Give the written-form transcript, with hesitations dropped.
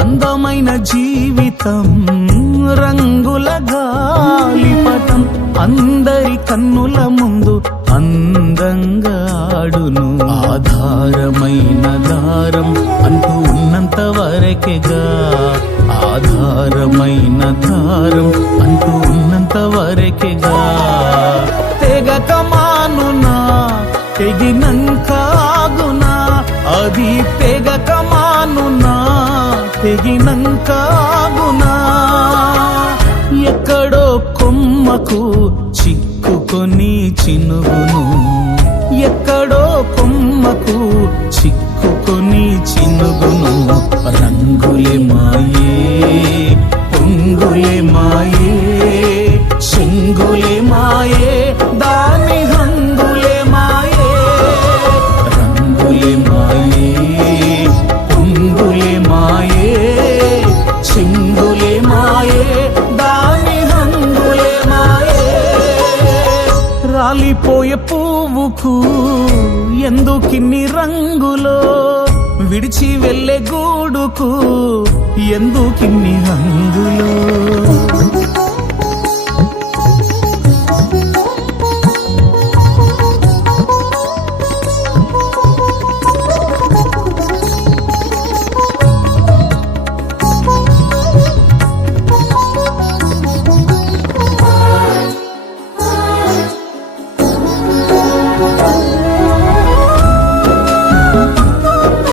అందమైన జీవితం రంగుల గాలిపటం అందరి కన్నుల ముందు అందంగా ఆడును. ఆధారమైన దారం అంటూ ఉన్నంత వరకేగా, ఆధారమైన దారం అంటూ ఉన్నంత వరకేగా. తెగక మానునా తెగినంక ఆగునా, అది తెగక మానునా తెగినంక ఆగునా. ఎక్కడో కొమ్మకు చిక్కుకొని చినుగును, ఎక్కడో కొమ్మకు చిక్కుకొని చినుగును. రంగులే మాయే పొంగులే మాయే సింగులే మాయే దాని హంగులే మాయే. రంగులే మాయే పొంగులే మాయే సింగులే మాయే దాని హంగులే మాయే. రాలిపోయే పువ్వుకు ఎందుకిన్ని రంగులో, విడిచి వెళ్ళే గూడుకు ఎందుకిన్ని రంగులో.